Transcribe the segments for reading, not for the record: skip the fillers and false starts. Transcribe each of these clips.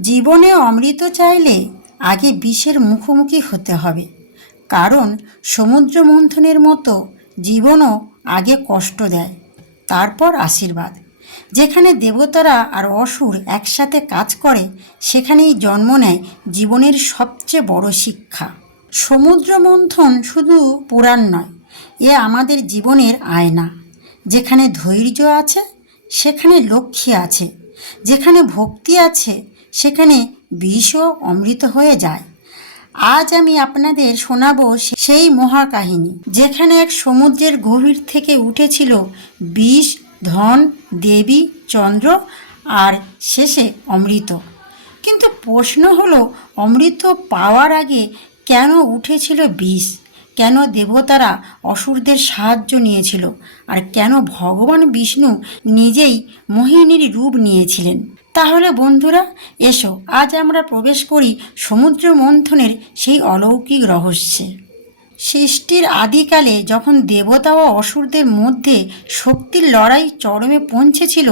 জীবনে অমৃত চাইলে আগে বিষের মুখোমুখি হতে হবে। কারণ সমুদ্র মন্থনের মতো জীবনও আগে কষ্ট দেয়, তারপর আশীর্বাদ। যেখানে দেবতারা আর অসুর একসাথে কাজ করে, সেখানেই জন্ম নেয় জীবনের সবচেয়ে বড় শিক্ষা। সমুদ্র মন্থন শুধু পুরাণ নয়, এ আমাদের জীবনের আয়না। যেখানে ধৈর্য আছে সেখানে লক্ষ্মী আছে, যেখানে ভক্তি আছে সেখানে বিষও অমৃত হয়ে যায়। আজ আমি আপনাদের শোনাবো সেই মহাকাহিনী, যেখানে এক সমুদ্রের গভীর থেকে উঠেছিল বিষ, ধন, দেবী, চন্দ্র আর শেষে অমৃত। কিন্তু প্রশ্ন হলো, অমৃত পাওয়ার আগে কেন উঠেছিল বিষ? কেন দেবতারা অসুরদের সাহায্য নিয়েছিল? আর কেন ভগবান বিষ্ণু নিজেই মোহিনীর রূপ নিয়েছিলেন? তাহলে বন্ধুরা, এসো আজ আমরা প্রবেশ করি সমুদ্র মন্থনের সেই অলৌকিক রহস্যে। সৃষ্টির আদিকালে যখন দেবতা ও অসুরদের মধ্যে শক্তির লড়াই চরমে পৌঁছেছিল,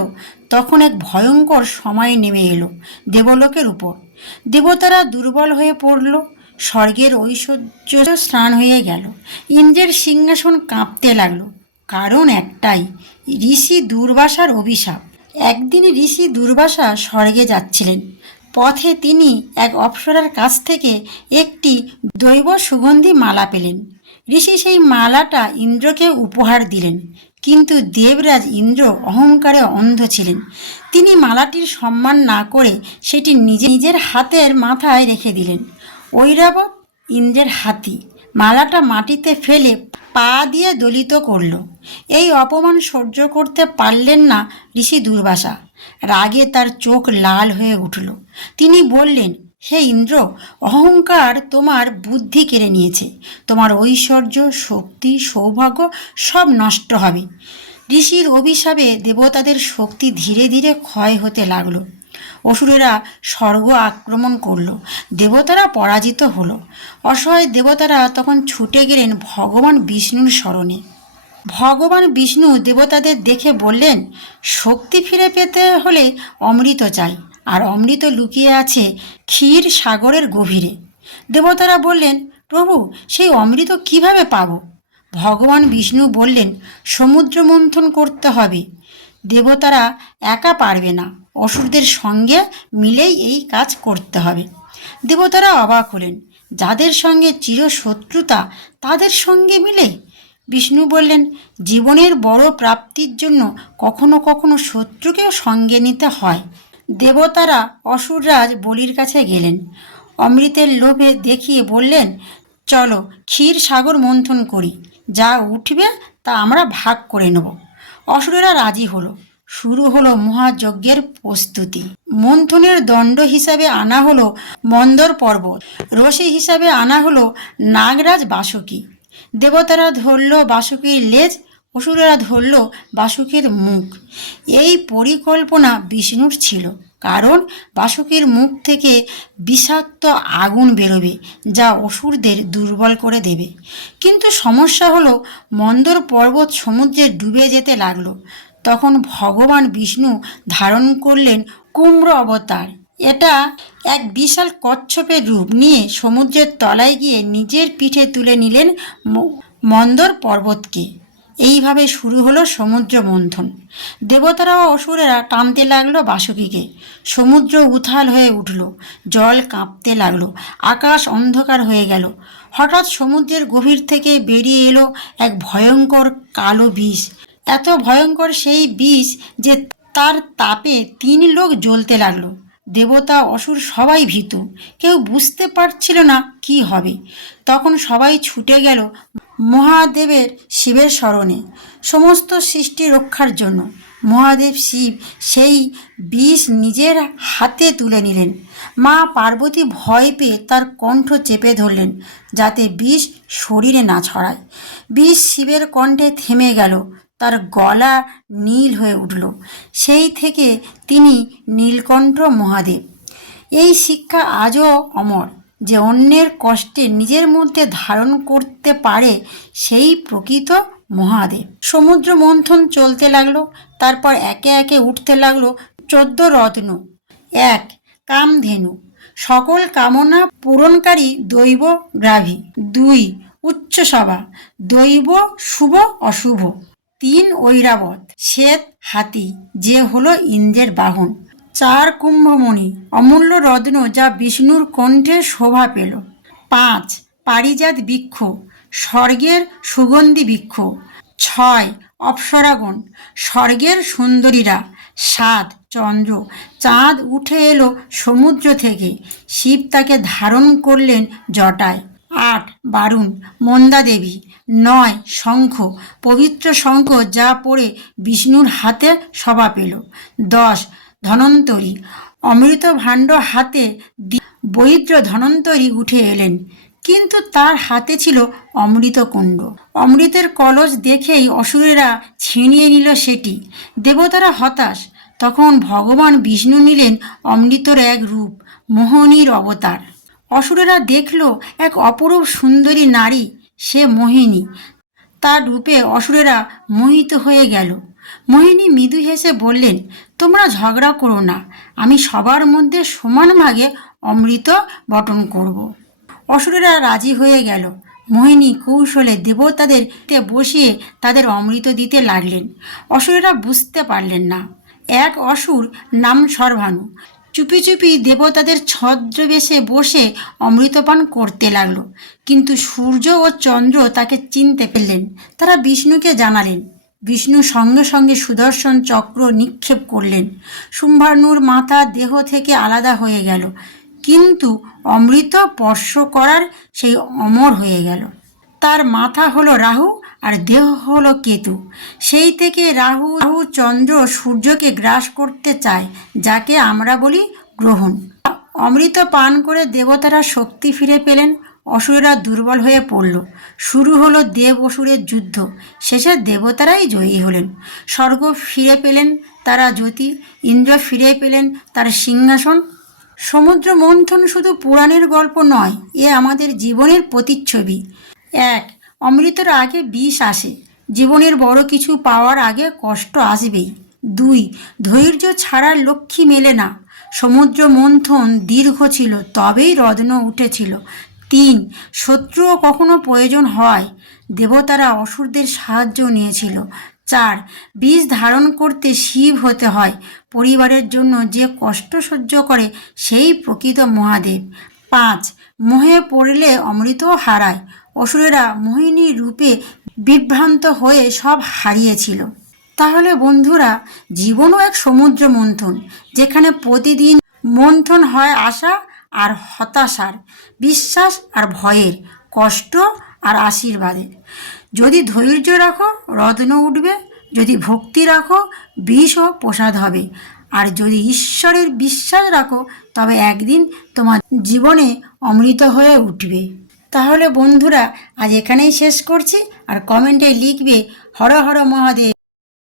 তখন এক ভয়ঙ্কর সময় নেমে এলো দেবলোকের উপর। দেবতারা দুর্বল হয়ে পড়ল, স্বর্গের ঐশ্বর্য স্নান হয়ে গেল, ইন্দ্রের সিংহাসন কাঁপতে লাগলো। কারণ একটাই, ঋষি দুর্বাসার অভিশাপ। একদিন ঋষি দুর্বাসা স্বর্গে যাচ্ছিলেন। পথে তিনি এক অপ্সরার কাছ থেকে একটি দৈব সুগন্ধি মালা পেলেন। ঋষি সেই মালাটা ইন্দ্রকে উপহার দিলেন, কিন্তু দেবরাজ ইন্দ্র অহংকারে অন্ধ ছিলেন। তিনি মালাটির সম্মান না করে সেটি নিজের হাতের মাথায় রেখে দিলেন। ঐরাবত, ইন্দ্রের হাতি, মালাটা মাটিতে ফেলে পা দিয়ে দলিত করল। এই অপমান সহ্য করতে পারলেন না ঋষি দুর্বাসা। রাগে তার চোখ লাল হয়ে উঠল। তিনি বললেন, হে ইন্দ্র, অহংকার তোমার বুদ্ধি কেড়ে নিয়েছে। তোমার ঐশ্বর্য, শক্তি, সৌভাগ্য সব নষ্ট হবে। ঋষির অভিশাপে দেবতাদের শক্তি ধীরে ধীরে ক্ষয় হতে লাগলো। অসুরেরা স্বর্গ আক্রমণ করল, দেবতারা পরাজিত হলো। অসহায় দেবতারা তখন ছুটে গেলেন ভগবান বিষ্ণুর শরণে। ভগবান বিষ্ণু দেবতাদের দেখে বললেন, শক্তি ফিরে পেতে হলে অমৃত চাই, আর অমৃত লুকিয়ে আছে ক্ষীর সাগরের গভীরে। দেবতারা বললেন, প্রভু, সেই অমৃত কিভাবে পাব? ভগবান বিষ্ণু বললেন, সমুদ্র মন্থন করতে হবে। দেবতারা একা পারবে না, অসুরদের সঙ্গে মিলেই এই কাজ করতে হবে। দেবতারা অবাক হলেন, যাদের সঙ্গে চিরশত্রুতা তাদের সঙ্গে মিলে? বিষ্ণু বললেন, জীবনের বড় প্রাপ্তির জন্য কখনো কখনো শত্রুকেও সঙ্গে নিতে হয়। দেবতারা অসুররাজ বলির কাছে গেলেন। অমৃতের লোভে দেখিয়ে বললেন, চলো ক্ষীর সাগর মন্থন করি, যা উঠবে তা আমরা ভাগ করে নেব। অসুরেরা রাজি হলো। শুরু হলো মহাযজ্ঞের প্রস্তুতি। মন্থনের দণ্ড হিসাবে আনা হলো মন্দর পর্বত, রশি হিসাবে আনা হলো নাগরাজ বাসুকী। দেবতারা ধরল বাসুকীর লেজ, অসুরেরা ধরল বাসুকীর মুখ। এই পরিকল্পনা বিষ্ণুর ছিল, কারণ বাসুকীর মুখ থেকে বিষাক্ত আগুন বেরোবে, যা অসুরদের দুর্বল করে দেবে। কিন্তু সমস্যা হলো, মন্দর পর্বত সমুদ্রে ডুবে যেতে লাগলো। তখন ভগবান বিষ্ণু ধারণ করলেন কুম্ভ অবতার। এটা এক বিশাল কচ্ছপের রূপ নিয়ে সমুদ্রের তলায় গিয়ে নিজের পিঠে তুলে নিলেন মন্দর পর্বতকে। এইভাবে শুরু হলো সমুদ্র মন্থন। দেবতারা ও অসুরেরা টানতে লাগলো বাসুকীকে। সমুদ্র উথাল হয়ে উঠল, জল কাঁপতে লাগলো, আকাশ অন্ধকার হয়ে গেল। হঠাৎ সমুদ্রের গভীর থেকে বেরিয়ে এলো এক ভয়ঙ্কর কালো বিষ। এত ভয়ঙ্কর সেই বিষ যে তার তাপে 3 লোক জ্বলতে লাগলো। দেবতা অসুর সবাই ভীতু, কেউ বুঝতে পারছিল না কি হবে। তখন সবাই ছুটে গেল মহাদেবের শিবের শরণে, সমস্ত সৃষ্টি রক্ষার জন্য। মহাদেব শিব সেই বিষ নিজের হাতে তুলে নিলেন। মা পার্বতী ভয় পেয়ে তার কণ্ঠ চেপে ধরলেন, যাতে বিষ শরীরে না ছড়ায়। বিষ শিবের কণ্ঠে থেমে গেল, তার গলা নীল হয়ে উঠল। সেই থেকে তিনি নীলকণ্ঠ মহাদেব। এই শিক্ষা আজও অমর, যে অন্যের কষ্টে নিজের মধ্যে ধারণ করতে পারে সেই প্রকৃত মহাদেব। সমুদ্র মন্থন চলতে লাগলো। তারপর একে একে উঠতে লাগলো 14 রত্ন। এক, কামধেনু, সকল কামনা পূরণকারী দৈব গ্রাভী। 2 উচ্চসভা, দৈব শুভ অশুভ। 3 ঐরাবত, শ্বেত হাতি, যে হলো ইন্দ্রের বাহন। 4 কুম্ভমণি, অমূল্য রত্ন যা বিষ্ণুর কণ্ঠে শোভা পেল। 5 পারিজাত বৃক্ষ, স্বর্গের সুগন্ধি বৃক্ষ। 6 অপ্সরাগণ, স্বর্গের সুন্দরীরা। 7 চন্দ্র, চাঁদ উঠে এলো সমুদ্র থেকে, শিব তাকে ধারণ করলেন জটায়। 8 বারুণ, মন্দা দেবী। 9 শঙ্খ, পবিত্র শঙ্খ যা পড়ে বিষ্ণুর হাতে শোভা পেল। 10 ধন্বন্তরী, অমৃত ভাণ্ড হাতে বৈদ্য ধন্বন্তরী উঠে এলেন, কিন্তু তার হাতে ছিল অমৃতকুণ্ড। অমৃতের কলস দেখেই অসুরেরা ছিনিয়ে নিল সেটি। দেবতারা হতাশ। তখন ভগবান বিষ্ণু নিলেন অমৃতর এক রূপ, মোহিনীর অবতার। অসুরেরা দেখল এক অপরূপ সুন্দরী নারী, সে মোহিনী। তার রূপে অসুরেরা মোহিত হয়ে গেল। মোহিনী মৃদু হেসে বললেন, তোমরা ঝগড়া করো না, আমি সবার মধ্যে সমান ভাগে অমৃত বণ্টন করব। অসুরেরা রাজি হয়ে গেল। মোহিনী কৌশলে দেবতাদের বসিয়ে তাদের অমৃত দিতে লাগলেন। অসুরেরা বুঝতে পারলেন না। এক অসুর নাম সর্বাণু চুপি চুপি দেবতাদের ছদ্মবেশে বসে অমৃতপান করতে লাগলো, কিন্তু সূর্য ও চন্দ্র তাকে চিনতে পেলেন। তারা বিষ্ণুকে জানালেন। বিষ্ণু সঙ্গে সঙ্গে সুদর্শন চক্র নিক্ষেপ করলেন। শুম্ভাণুর মাথা দেহ থেকে আলাদা হয়ে গেল, কিন্তু অমৃত স্পর্শ করার সেই অমর হয়ে গেল। তার মাথা হলো রাহু আর দেহ হলো কেতু। সেই থেকে রাহু চন্দ্র সূর্যকে গ্রাস করতে চায়, যাকে আমরা বলি গ্রহণ। অমৃত পান করে দেবতারা শক্তি ফিরে পেলেন, অসুরেরা দুর্বল হয়ে পড়ল। শুরু হলো দেব অসুরের যুদ্ধ। শেষে দেবতারাই জয়ী হলেন। স্বর্গ ফিরে পেলেন তারা জ্যোতি, ইন্দ্র ফিরে পেলেন তার সিংহাসন। সমুদ্র মন্থন শুধু পুরাণের গল্প নয়, এ আমাদের জীবনের প্রতিচ্ছবি। 1 অমৃতের আগে বিষ আসে, জীবনের বড় কিছু পাওয়ার আগে কষ্ট আসবেই। 2 ধৈর্য ছাড়া লক্ষ্মী মেলে না, সমুদ্র মন্থন দীর্ঘ ছিল, তবেই রত্ন উঠেছিল। 3 শত্রুও কখনো প্রয়োজন হয়, দেবতারা অসুরদের সাহায্য নিয়েছিল। 4 বিষ ধারণ করতে শিব হতে হয়, পরিবারের জন্য যে কষ্ট সহ্য করে সেই প্রকৃত মহাদেব। 5 মোহে পড়লে অমৃতও হারায়, অসুরেরা মোহিনীর রূপে বিভ্রান্ত হয়ে সব হারিয়েছিল। তাহলে বন্ধুরা, জীবনও এক সমুদ্র মন্থন, যেখানে প্রতিদিন মন্থন হয় আশা আর হতাশার, বিশ্বাস আর ভয়ের, কষ্ট আর আশীর্বাদের। যদি ধৈর্য রাখো রত্ন উঠবে, যদি ভক্তি রাখো বিষও প্রসাদ হবে, আর যদি ঈশ্বরের বিশ্বাস রাখো তবে একদিন তোমার জীবনে অমৃত হয়ে উঠবে। তাহলে বন্ধুরা, আজ এখানেই শেষ করছি। আর কমেন্টে লিখবে হর হর মহাদেব।